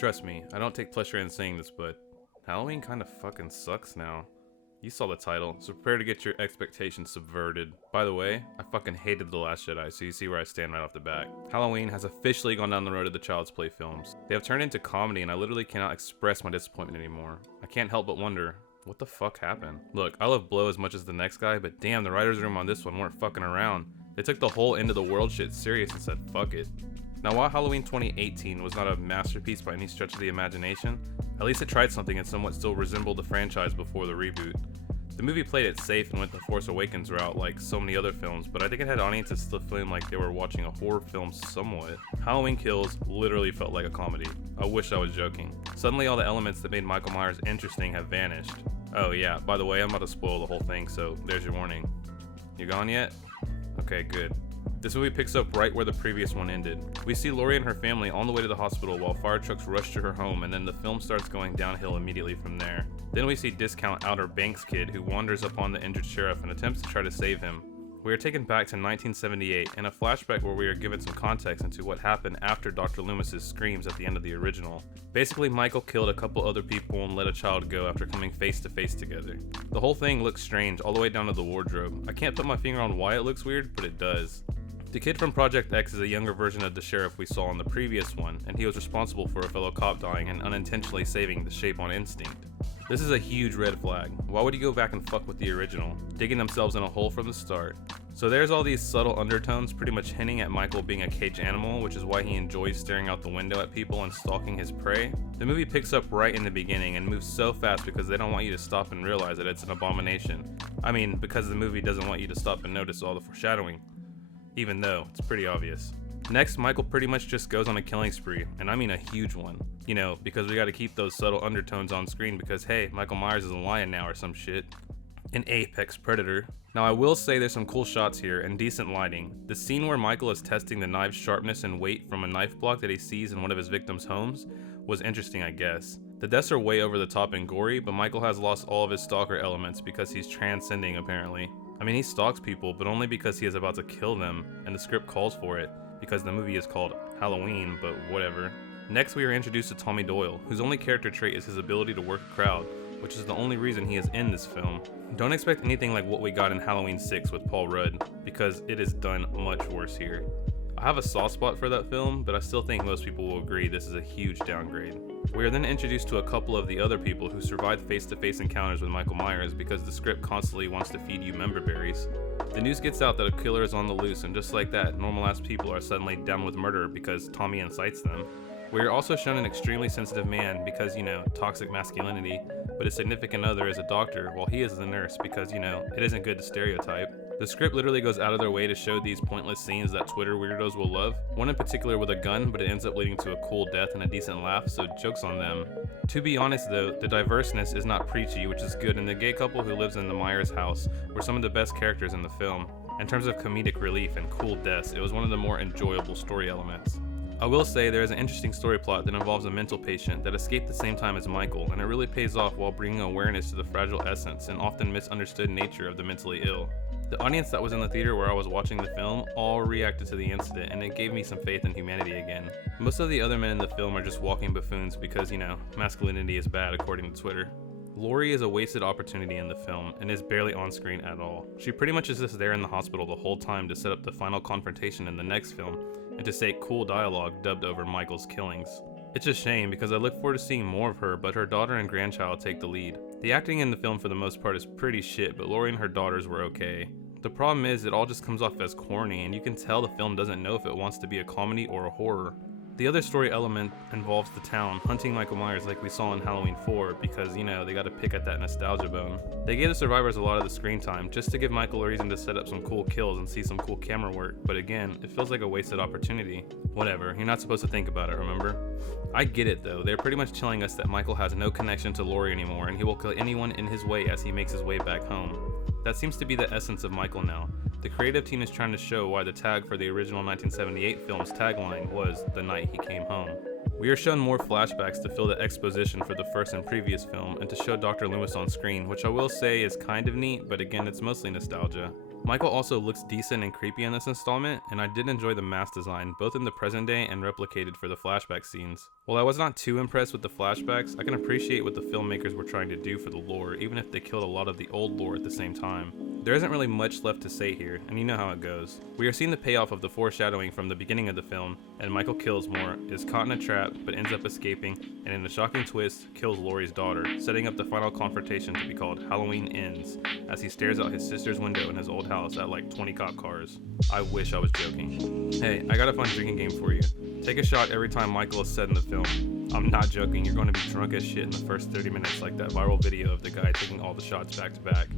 Trust me, I don't take pleasure in saying this, but Halloween kinda fucking sucks now. You saw the title, so prepare to get your expectations subverted. By the way, I fucking hated The Last Jedi, so you see where I stand right off the bat. Halloween has officially gone down the road of the Child's Play films. They have turned into comedy, and I literally cannot express my disappointment anymore. I can't help but wonder, what the fuck happened? Look, I love Blow as much as the next guy, but damn, the writer's room on this one weren't fucking around. They took the whole end of the world shit serious and said fuck it. Now, while Halloween 2018 was not a masterpiece by any stretch of the imagination, at least it tried something and somewhat still resembled the franchise before the reboot. The movie played it safe and went the Force Awakens route like so many other films, but I think it had audiences still feeling like they were watching a horror film somewhat. Halloween Kills literally felt like a comedy. I wish I was joking. Suddenly all the elements that made Michael Myers interesting have vanished. Oh yeah, by the way, I'm about to spoil the whole thing, so there's your warning. You gone yet? Okay, good. This movie picks up right where the previous one ended. We see Laurie and her family on the way to the hospital while fire trucks rush to her home, and then the film starts going downhill immediately from there. Then we see Discount Outer Banks kid who wanders upon the injured sheriff and attempts to try to save him. We are taken back to 1978 in a flashback where we are given some context into what happened after Dr. Loomis's screams at the end of the original. Basically, Michael killed a couple other people and let a child go after coming face to face together. The whole thing looks strange all the way down to the wardrobe. I can't put my finger on why it looks weird, but it does. The kid from Project X is a younger version of the sheriff we saw in the previous one, and he was responsible for a fellow cop dying and unintentionally saving the Shape on instinct. This is a huge red flag. Why would you go back and fuck with the original? Digging themselves in a hole from the start. So there's all these subtle undertones pretty much hinting at Michael being a caged animal, which is why he enjoys staring out the window at people and stalking his prey. The movie picks up right in the beginning and moves so fast because they don't want you to stop and realize that it's an abomination. I mean, because the movie doesn't want you to stop and notice all the foreshadowing. Even though it's pretty obvious. Next, Michael pretty much just goes on a killing spree, and I mean a huge one. You know, because we gotta keep those subtle undertones on screen because hey, Michael Myers is a lion now or some shit. An apex predator. Now I will say there's some cool shots here and decent lighting. The scene where Michael is testing the knife's sharpness and weight from a knife block that he sees in one of his victims' homes was interesting, I guess. The deaths are way over the top and gory, but Michael has lost all of his stalker elements because he's transcending apparently. I mean, he stalks people, but only because he is about to kill them, and the script calls for it, because the movie is called Halloween, but whatever. Next, we are introduced to Tommy Doyle, whose only character trait is his ability to work a crowd, which is the only reason he is in this film. Don't expect anything like what we got in Halloween 6 with Paul Rudd, because it is done much worse here. I have a soft spot for that film, but I still think most people will agree this is a huge downgrade. We are then introduced to a couple of the other people who survived face-to-face encounters with Michael Myers because the script constantly wants to feed you member berries. The news gets out that a killer is on the loose, and just like that, normal-ass people are suddenly down with murder because Tommy incites them. We are also shown an extremely sensitive man because, you know, toxic masculinity, but his significant other is a doctor while he is the nurse because, you know, it isn't good to stereotype. The script literally goes out of their way to show these pointless scenes that Twitter weirdos will love. One in particular with a gun, but it ends up leading to a cool death and a decent laugh, so jokes on them. To be honest though, the diverseness is not preachy, which is good, and the gay couple who lives in the Myers house were some of the best characters in the film. In terms of comedic relief and cool deaths, it was one of the more enjoyable story elements. I will say there is an interesting story plot that involves a mental patient that escaped the same time as Michael, and it really pays off while bringing awareness to the fragile essence and often misunderstood nature of the mentally ill. The audience that was in the theater where I was watching the film all reacted to the incident, and it gave me some faith in humanity again. Most of the other men in the film are just walking buffoons because, you know, masculinity is bad according to Twitter. Laurie is a wasted opportunity in the film and is barely on screen at all. She pretty much is just there in the hospital the whole time to set up the final confrontation in the next film and to say cool dialogue dubbed over Michael's killings. It's a shame because I look forward to seeing more of her, but her daughter and grandchild take the lead. The acting in the film for the most part is pretty shit, but Laurie and her daughters were okay. The problem is it all just comes off as corny, and you can tell the film doesn't know if it wants to be a comedy or a horror. The other story element involves the town hunting Michael Myers like we saw in Halloween 4 because, you know, they gotta pick at that nostalgia bone. They gave the survivors a lot of the screen time just to give Michael a reason to set up some cool kills and see some cool camera work, but again, it feels like a wasted opportunity. Whatever, you're not supposed to think about it, remember? I get it though, they're pretty much telling us that Michael has no connection to Laurie anymore and he will kill anyone in his way as he makes his way back home. That seems to be the essence of Michael now. The creative team is trying to show why the tag for the original 1978 film's tagline was "The Night He Came Home." We are shown more flashbacks to fill the exposition for the first and previous film and to show Dr. Loomis on screen, which I will say is kind of neat, but again it's mostly nostalgia. Michael also looks decent and creepy in this installment, and I did enjoy the mask design, both in the present day and replicated for the flashback scenes. While I was not too impressed with the flashbacks, I can appreciate what the filmmakers were trying to do for the lore, even if they killed a lot of the old lore at the same time. There isn't really much left to say here, and you know how it goes. We are seeing the payoff of the foreshadowing from the beginning of the film, and Michael kills more, is caught in a trap, but ends up escaping, and in a shocking twist, kills Laurie's daughter, setting up the final confrontation to be called Halloween Ends, as he stares out his sister's window in his old house at like 20 cop cars. I wish I was joking. Hey, I got a fun drinking game for you. Take a shot every time Michael is said in the film. I'm not joking, you're going to be drunk as shit in the first 30 minutes like that viral video of the guy taking all the shots back to back.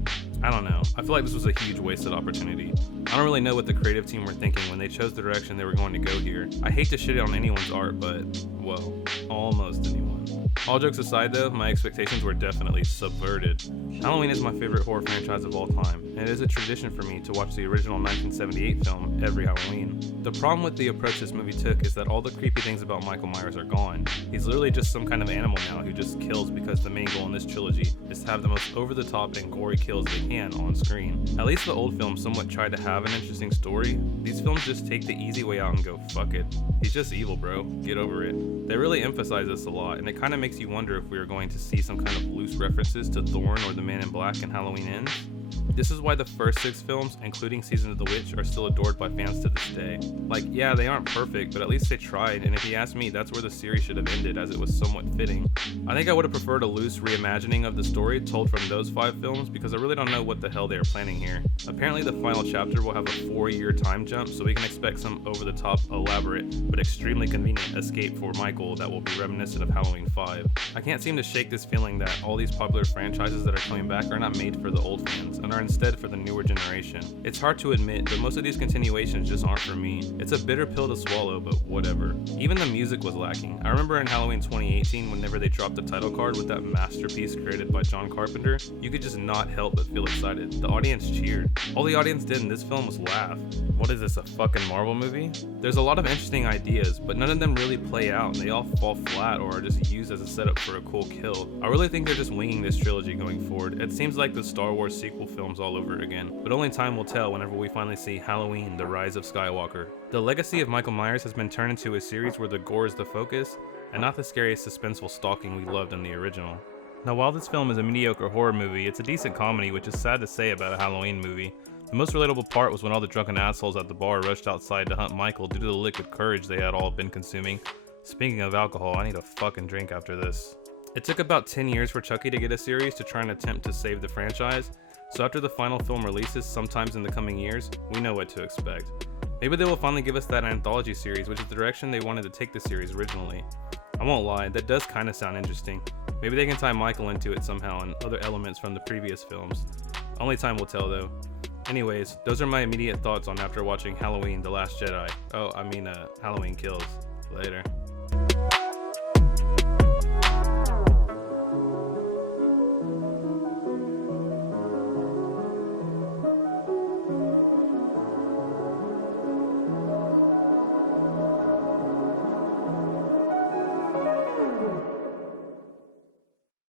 I don't know, I feel like this was a huge wasted opportunity. I don't really know what the creative team were thinking when they chose the direction they were going to go here. I hate to shit on anyone's art, but, well, almost anyone. All jokes aside though, my expectations were definitely subverted. Halloween is my favorite horror franchise of all time, and it is a tradition for me to watch the original 1978 film every Halloween. The problem with the approach this movie took is that all the creepy things about Michael Myers are gone. He's literally just some kind of animal now who just kills because the main goal in this trilogy is to have the most over-the-top and gory kills they can on screen. At least the old films somewhat tried to have an interesting story. These films just take the easy way out and go, fuck it. He's just evil, bro. Get over it. They really emphasize this a lot, and it kind of makes you wonder if we are going to see some kind of loose references to Thorn or the Man in Black in Halloween Ends. This is why the first 6 films, including Season of the Witch, are still adored by fans to this day. Like, yeah, they aren't perfect, but at least they tried, and if you ask me, that's where the series should have ended, as it was somewhat fitting. I think I would have preferred a loose reimagining of the story told from those 5 films, because I really don't know what the hell they are planning here. Apparently the final chapter will have a 4-year time jump, so we can expect some over-the-top, elaborate, but extremely convenient escape for Michael that will be reminiscent of Halloween 5. I can't seem to shake this feeling that all these popular franchises that are coming back are not made for the old fans, and are instead for the newer generation. It's hard to admit, but most of these continuations just aren't for me. It's a bitter pill to swallow, but whatever. Even the music was lacking. I remember in Halloween 2018, whenever they dropped the title card with that masterpiece created by John Carpenter, you could just not help but feel excited. The audience cheered. All the audience did in this film was laugh. What is this, a fucking Marvel movie? There's a lot of interesting ideas, but none of them really play out, and they all fall flat or are just used as a setup for a cool kill. I really think they're just winging this trilogy going forward. It seems like the Star Wars sequel films all over again, but only time will tell whenever we finally see Halloween: The Rise of Skywalker. The legacy of Michael Myers has been turned into a series where the gore is the focus, and not the scariest suspenseful stalking we loved in the original. Now, while this film is a mediocre horror movie, it's a decent comedy, which is sad to say about a Halloween movie. The most relatable part was when all the drunken assholes at the bar rushed outside to hunt Michael due to the liquid courage they had all been consuming. Speaking of alcohol, I need a fucking drink after this. It took about 10 years for Chucky to get a series to try and attempt to save the franchise, so after the final film releases sometimes in the coming years, we know what to expect. Maybe they will finally give us that anthology series, which is the direction they wanted to take the series originally. I won't lie, that does kinda sound interesting. Maybe they can tie Michael into it somehow and other elements from the previous films. Only time will tell though. Anyways, those are my immediate thoughts on after watching Halloween: The Last Jedi. Halloween Kills. Later.